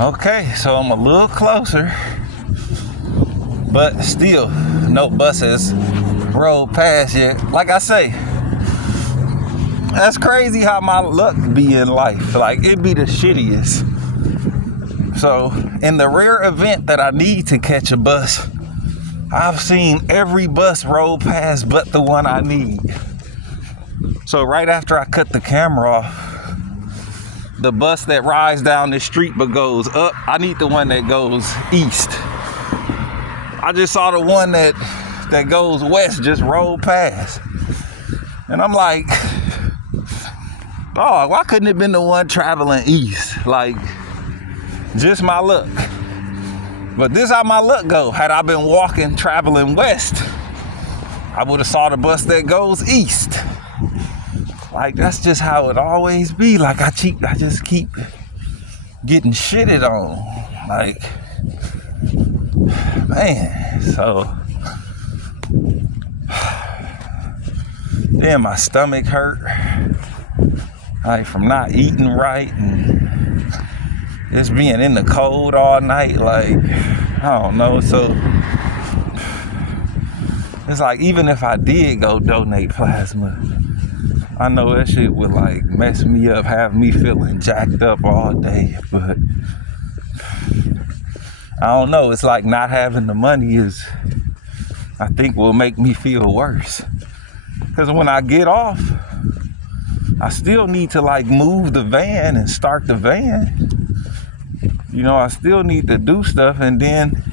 Okay, so I'm a little closer, but still no buses rolled past yet. Like I say, that's crazy how my luck be in life. Like, it be the shittiest. So in the rare event that I need to catch a bus, I've seen every bus roll past but the one I need. So right after I cut the camera off, the bus that rides down the street but goes up, I need the one that goes east. I just saw the one that goes west just roll past. And I'm like, dog, why couldn't it have been the one traveling east? Like, just my luck. But this how my luck go. Had I been walking, traveling west, I would have saw the bus that goes east. Like, that's just how it always be. Like, I just keep getting shitted on. Like, man, so then my stomach hurt, like, from not eating right and just being in the cold all night. Like, I don't know. So it's like, even if I did go donate plasma, I know that shit would like mess me up, have me feeling jacked up all day. But I don't know. It's like not having the money I think will make me feel worse. Because when I get off, I still need to like move the van and start the van. You know, I still need to do stuff. And then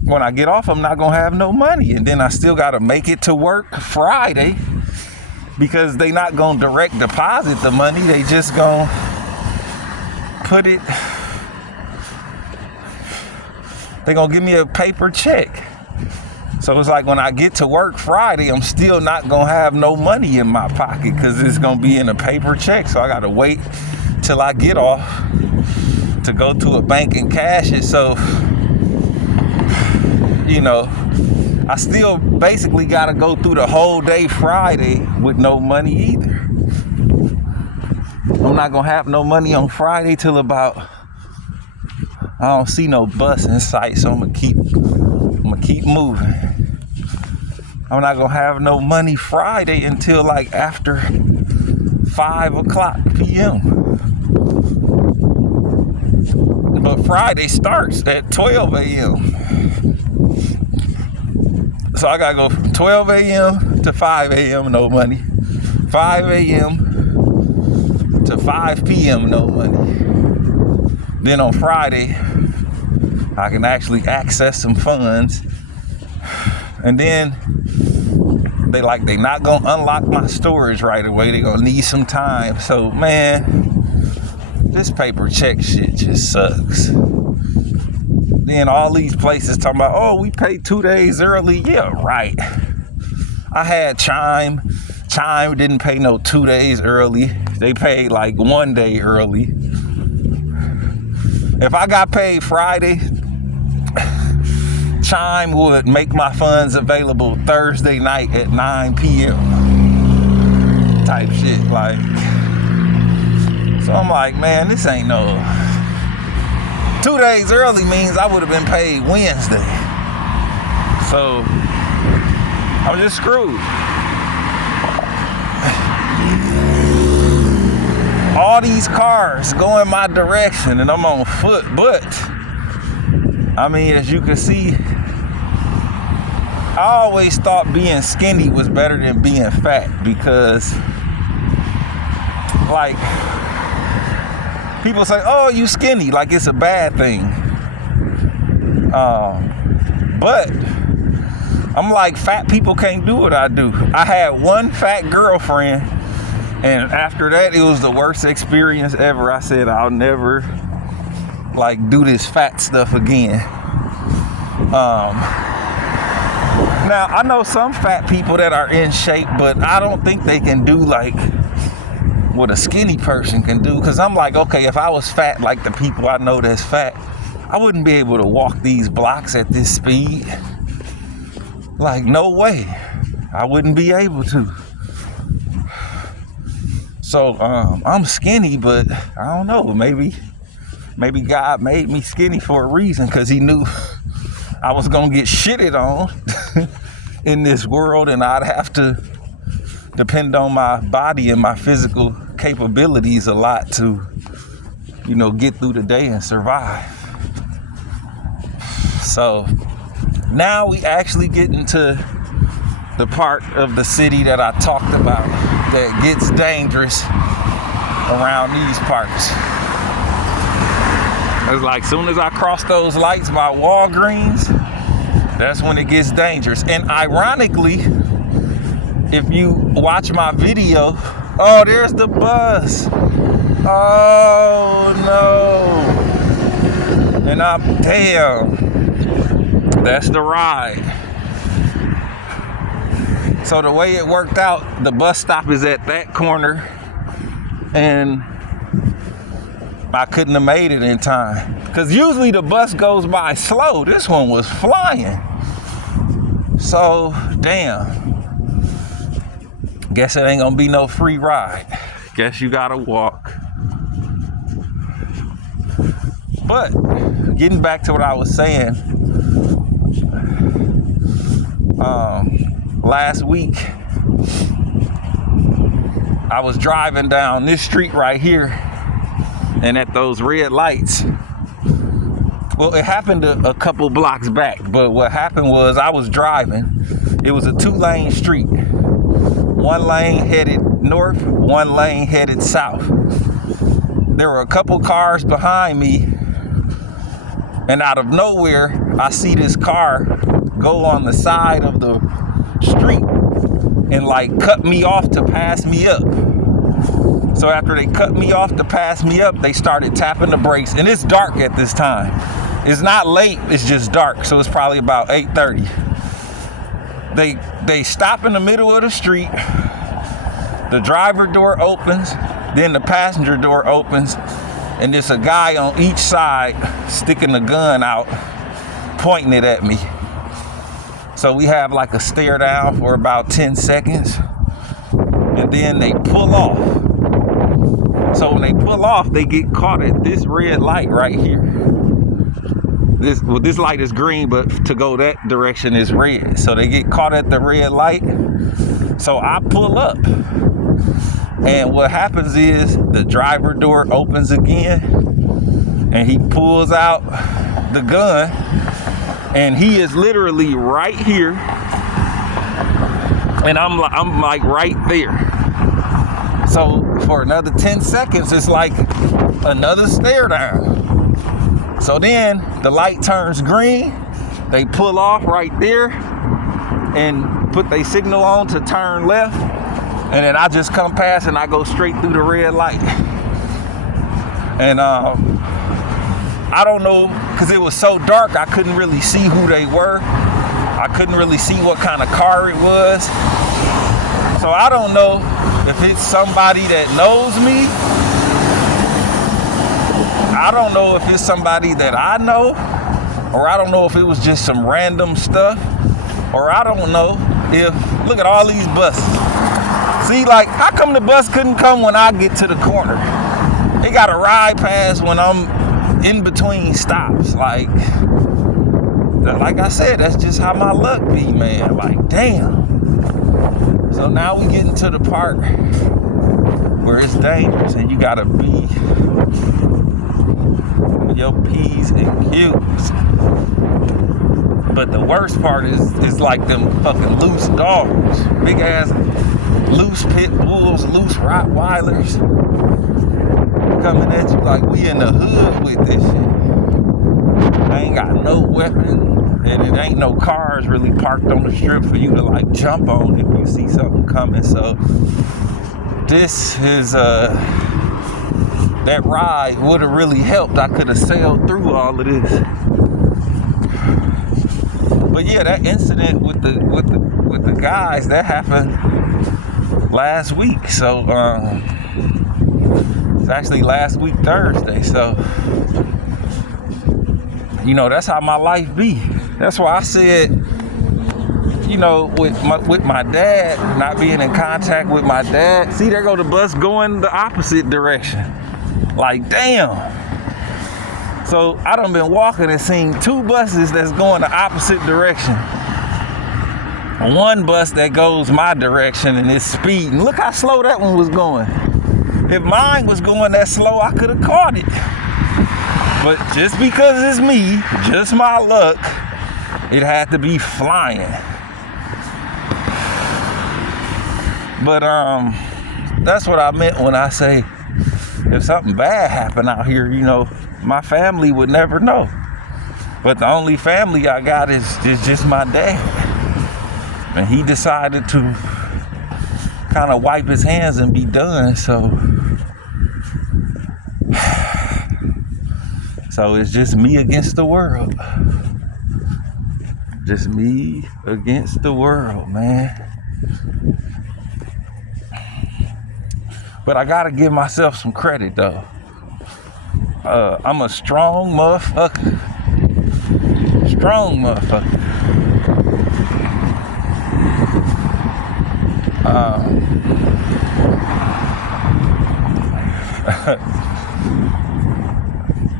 when I get off, I'm not going to have no money. And then I still got to make it to work Friday because they not going to direct deposit the money. They just going to put it, they going to give me a paper check. So it's like when I get to work Friday, I'm still not going to have no money in my pocket because it's going to be in a paper check. So I got to wait till I get off to go to a bank and cash it. So, you know, I still basically got to go through the whole day Friday with no money either. I'm not going to have no money on Friday till about, I don't see no bus in sight, so I'm going to keep moving. I'm not going to have no money Friday until like after 5:00 p.m. But Friday starts at 12 a.m. So I gotta go from 12 a.m. to 5 a.m. no money. 5 a.m. to 5 p.m. no money. Then on Friday, I can actually access some funds. And then they not gonna unlock my storage right away. They gonna need some time. So man, this paper check shit just sucks. Then all these places talking about, oh, we paid 2 days early. Yeah, right. I had Chime. Chime didn't pay no 2 days early. They paid like 1 day early. If I got paid Friday, Chime would make my funds available Thursday night at 9 p.m. type shit. Like, so I'm like, man, this ain't no... 2 days early means I would have been paid Wednesday. So I'm just screwed. All these cars go in my direction and I'm on foot. But I mean, as you can see, I always thought being skinny was better than being fat because, like, people say, oh, you skinny, like it's a bad thing. But I'm like, fat people can't do what I do. I had one fat girlfriend, and after that, it was the worst experience ever. I said, I'll never, like, do this fat stuff again. Now, I know some fat people that are in shape, but I don't think they can do, like, what a skinny person can do. Because I'm like, okay, if I was fat like the people I know that's fat, I wouldn't be able to walk these blocks at this speed. Like, no way. I wouldn't be able to. So I'm skinny, but I don't know, maybe God made me skinny for a reason, because he knew I was gonna get shitted on in this world, and I'd have to depend on my body and my physical capabilities a lot to, get through the day and survive. So now we actually get into the part of the city that I talked about that gets dangerous around these parts. It's like soon as I cross those lights by Walgreens, that's when it gets dangerous. And ironically, if you watch my video, oh, there's the bus. Oh no. And damn, that's the ride. So the way it worked out, the bus stop is at that corner, and I couldn't have made it in time. Because usually the bus goes by slow. This one was flying. So, damn. Guess it ain't gonna be no free ride. Guess you gotta walk. But, getting back to what I was saying, last week, I was driving down this street right here, and at those red lights, well, it happened a couple blocks back, but what happened was I was driving. It was a 2-lane street. One lane headed north, one lane headed south. There were a couple cars behind me, and out of nowhere, I see this car go on the side of the street and like cut me off to pass me up. So after they cut me off to pass me up, they started tapping the brakes, and it's dark at this time. It's not late, it's just dark, so it's probably about 8:30. They stop in the middle of the street. The driver door opens, then the passenger door opens, and there's a guy on each side sticking a gun out, pointing it at me. So we have like a stare down for about 10 seconds, and then they pull off. So when they pull off, they get caught at this red light right here. This light is green, but to go that direction is red. So they get caught at the red light. So I pull up, and what happens is the driver door opens again, and he pulls out the gun, and he is literally right here, and I'm like right there. So for another 10 seconds, it's like another stare down. So then the light turns green, they pull off right there and put their signal on to turn left, and then I just come past and I go straight through the red light. And I don't know, because it was so dark, I couldn't really see who they were. I couldn't really see what kind of car it was. So I don't know if it's somebody that knows me. I don't know if it's somebody that I know, or I don't know if it was just some random stuff, or I don't know if, look at all these buses. See, like, how come the bus couldn't come when I get to the corner? They got to ride past when I'm in between stops. Like I said, that's just how my luck be, man. Like, damn. So now we get into the part where it's dangerous, and you gotta be your P's and Q's. But the worst part is like them fucking loose dogs. Big ass loose pit bulls, loose Rottweilers coming at you like we in the hood with this shit. I ain't got no weapon, and it ain't no cars really parked on the strip for you to like jump on if you see something coming. So this is that ride would have really helped. I could have sailed through all of this. But yeah, that incident with the guys, that happened last week. So it's actually last week Thursday. So that's how my life be. That's why I said with my dad, not being in contact with my dad. See, there go the bus going the opposite direction. Like, damn. So I done been walking and seen 2 buses that's going the opposite direction. One bus that goes my direction and it's speeding. Look how slow that one was going. If mine was going that slow, I could have caught it. But just because it's me, just my luck, it had to be flying. But that's what I meant when I say if something bad happened out here, my family would never know. But the only family I got is just my dad. And he decided to kind of wipe his hands and be done. So it's just me against the world. Just me against the world, man. But I gotta give myself some credit though. I'm a strong motherfucker. Strong motherfucker.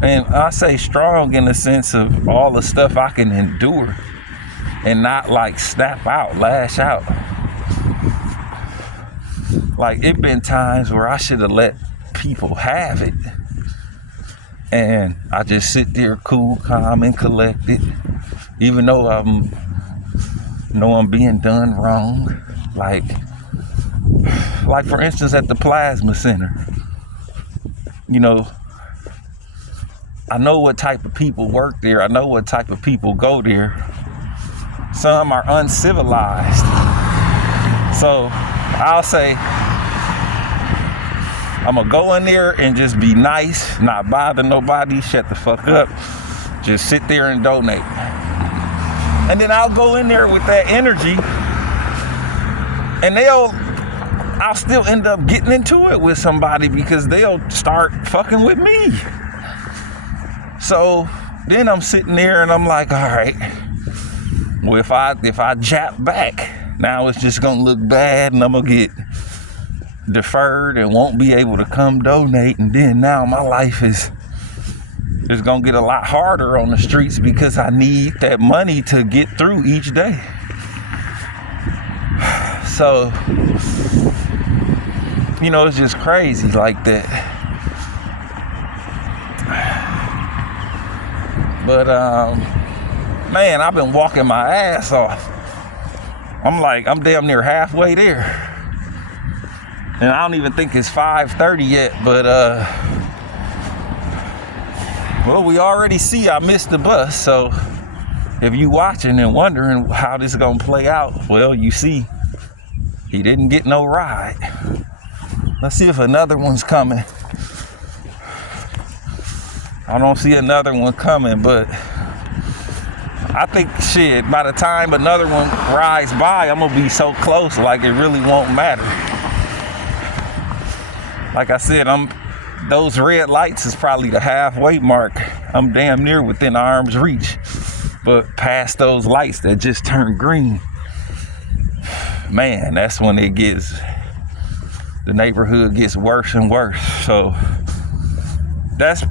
And I say strong in the sense of all the stuff I can endure and not like snap out, lash out. Like, it been times where I should have let people have it. And I just sit there cool, calm, and collected. Even though I'm being done wrong. Like for instance, at the plasma center. I know what type of people work there. I know what type of people go there. Some are uncivilized. So I'll say, I'm gonna go in there and just be nice, not bother nobody, shut the fuck up, just sit there and donate. And then I'll go in there with that energy, and I'll still end up getting into it with somebody because they'll start fucking with me. So then I'm sitting there and I'm like, all right, well, if I jap back, now it's just gonna look bad and I'm gonna get deferred and won't be able to come donate. And then now my life is gonna get a lot harder on the streets because I need that money to get through each day. So, it's just crazy like that. But, man, I've been walking my ass off. I'm damn near halfway there. And I don't even think it's 5:30 yet, but, well, we already see I missed the bus. So if you watching and wondering how this is going to play out, well, you see, he didn't get no ride. Let's see if another one's coming. I don't see another one coming, but I think, shit, by the time another one rides by, I'm going to be so close, like it really won't matter. Like I said, those red lights is probably the halfway mark. I'm damn near within arm's reach. But past those lights that just turned green, man, that's when the neighborhood gets worse and worse. So that's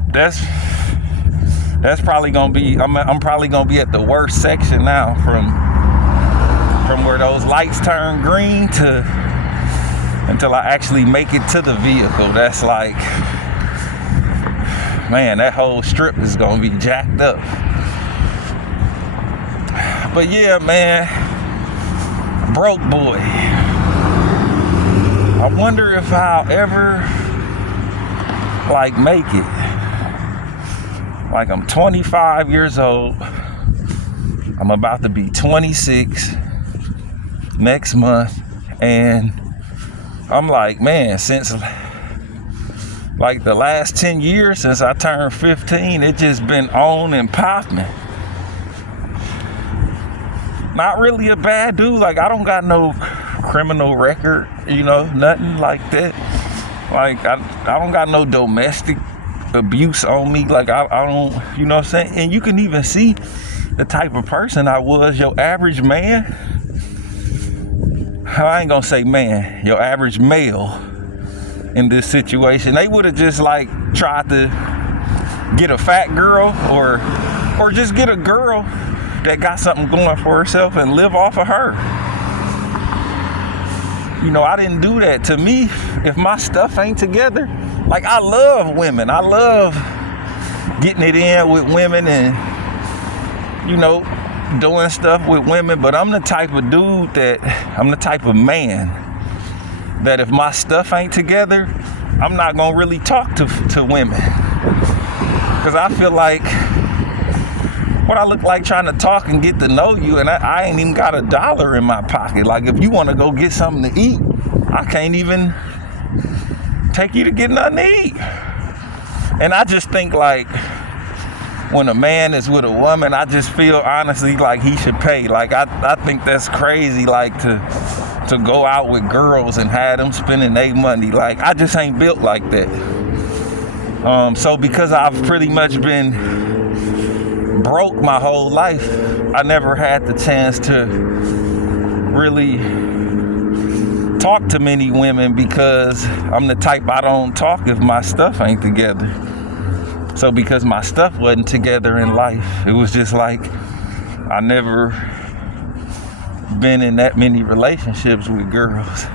probably gonna be, I'm probably gonna be at the worst section now from where those lights turn green until I actually make it to the vehicle. That's like, man, that whole strip is gonna be jacked up. But yeah, man, broke boy. I wonder if I'll ever make it. Like, I'm 25 years old. I'm about to be 26 next month. And I'm like, man, since the last 10 years since I turned 15, it just been on and popping. Not really a bad dude. Like, I don't got no criminal record, nothing like that. Like, I don't got no domestic abuse on me. Like, I don't, you know what I'm saying? And you can even see the type of person I was. Your average man, I ain't gonna say man, your average male in this situation, they would have just like tried to get a fat girl or just get a girl that got something going for herself and live off of her. You know, I didn't do that. To me, if my stuff ain't together, like, I love women. I love getting it in with women and, you know, doing stuff with women. But I'm the type of dude I'm the type of man that if my stuff ain't together, I'm not gonna really talk to women. Because I feel like what I look like trying to talk and get to know you, and I ain't even got $1 in my pocket. Like, if you want to go get something to eat, I can't even take you to get nothing to eat. And I just think, like, when a man is with a woman, I just feel honestly like he should pay. Like, I think that's crazy, like, to go out with girls and have them spending their money. Like, I just ain't built like that. So because I've pretty much been broke my whole life, I never had the chance to really talk to many women because I'm the type, I don't talk if my stuff ain't together. So because my stuff wasn't together in life, it was just like I never been in that many relationships with girls.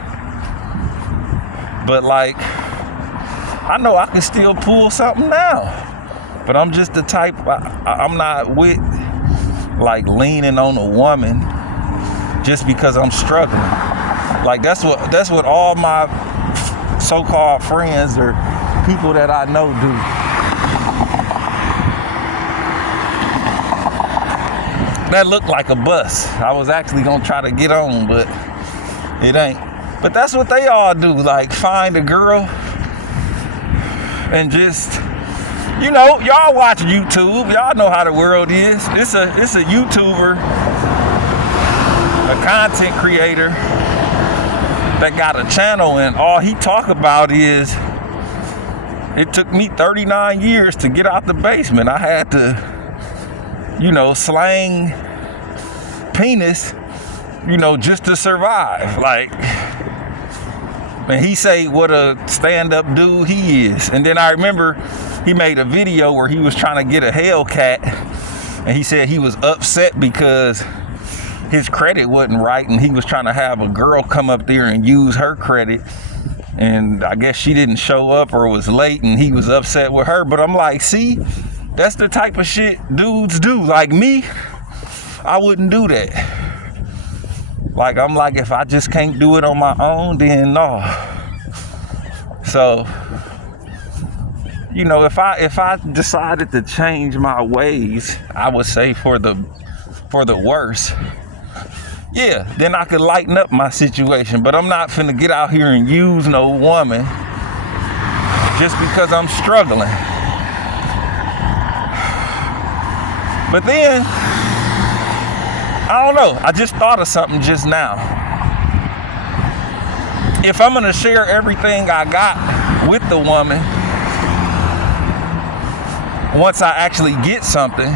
But like, I know I can still pull something now. But I'm just the type, I'm not with like leaning on a woman just because I'm struggling. Like, that's what all my so-called friends or people that I know do. That looked like a bus. I was actually gonna try to get on, but it ain't. But that's what they all do, like find a girl and just, you know, y'all watch YouTube. Y'all know how the world is. It's a YouTuber, a content creator that got a channel, and all he talk about is, it took me 39 years to get out the basement. I had to, you know, slang penis, you know, just to survive. Like, and he say what a stand-up dude he is. And then I remember he made a video where he was trying to get a Hellcat, and he said he was upset because his credit wasn't right, and he was trying to have a girl come up there and use her credit, and I guess she didn't show up or was late, and he was upset with her. But I'm like, see, that's the type of shit dudes do. Like me, I wouldn't do that. Like, I'm like, if I just can't do it on my own, then no. So, you know, if I decided to change my ways, I would say for the worse, yeah, then I could lighten up my situation. But I'm not finna get out here and use no woman just because I'm struggling. But then, I don't know, I just thought of something just now. If I'm gonna share everything I got with the woman, once I actually get something,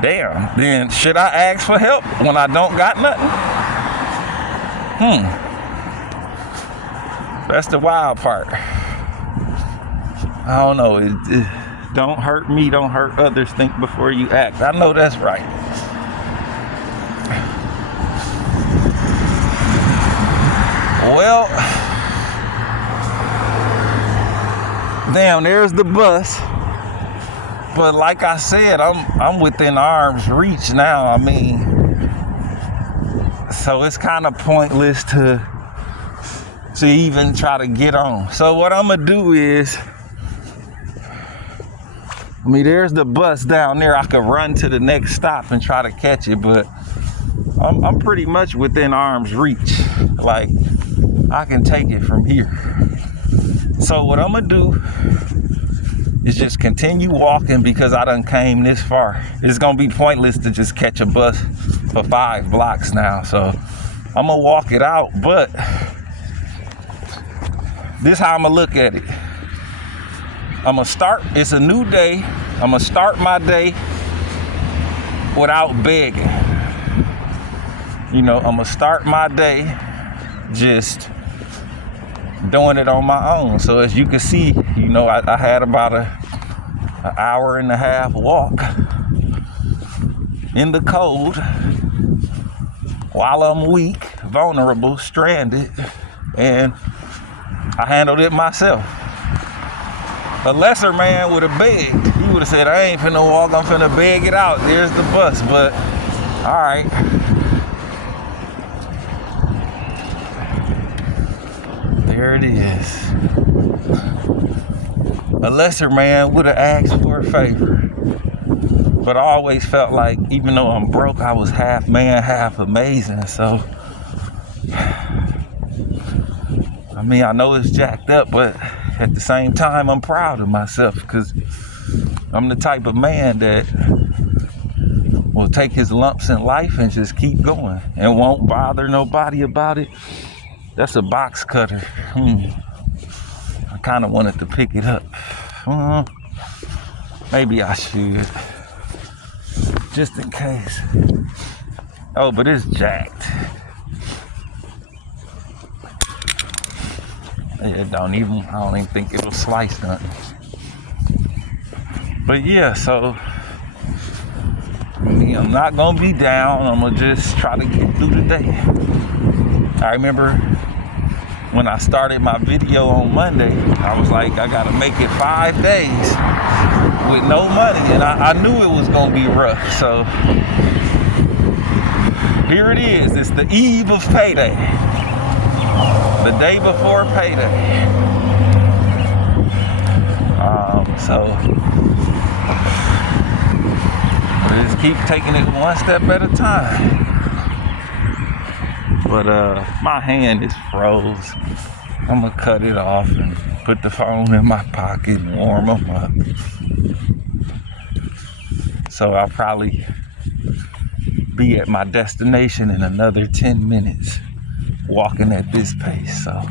damn, then should I ask for help when I don't got nothing? That's the wild part. I don't know. It don't hurt me, don't hurt others. Think before you act. I know that's right. Well, damn, there's the bus. But like I said, I'm within arm's reach now. I mean, so it's kind of pointless to even try to get on. So what I'm gonna do is, I mean, there's the bus down there. I could run to the next stop and try to catch it, but I'm pretty much within arm's reach. Like, I can take it from here. So what I'm gonna do is just continue walking because I done came this far. It's gonna be pointless to just catch a bus for 5 blocks now. So I'm gonna walk it out, but this is how I'm gonna look at it. I'm gonna start, it's a new day. I'm gonna start my day without begging. I'm gonna start my day just doing it on my own. So as you can see, I had about an hour and a half walk in the cold while I'm weak, vulnerable, stranded, and I handled it myself. A lesser man would have begged. He would have said, I ain't finna walk, I'm finna beg it out. There's the bus. But all right. There it is. A lesser man would have asked for a favor. But I always felt like, even though I'm broke, I was half man, half amazing. So, I know it's jacked up, but at the same time, I'm proud of myself because I'm the type of man that will take his lumps in life and just keep going and won't bother nobody about it. That's a box cutter. I kind of wanted to pick it up. Maybe I should. Just in case. Oh, but it's jacked. I don't even think it'll slice nothing. But yeah, so I'm not gonna be down. I'm gonna just try to get through the day. I remember when I started my video on Monday, I was like, I gotta make it 5 days with no money, and I knew it was gonna be rough. So here it is. It's the eve of payday. The day before payday. So we just keep taking it one step at a time. But my hand is froze. I'm gonna cut it off and put the phone in my pocket and warm them up. So I'll probably be at my destination in another 10 minutes. Walking at this pace, so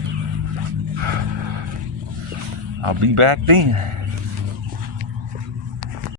I'll be back then.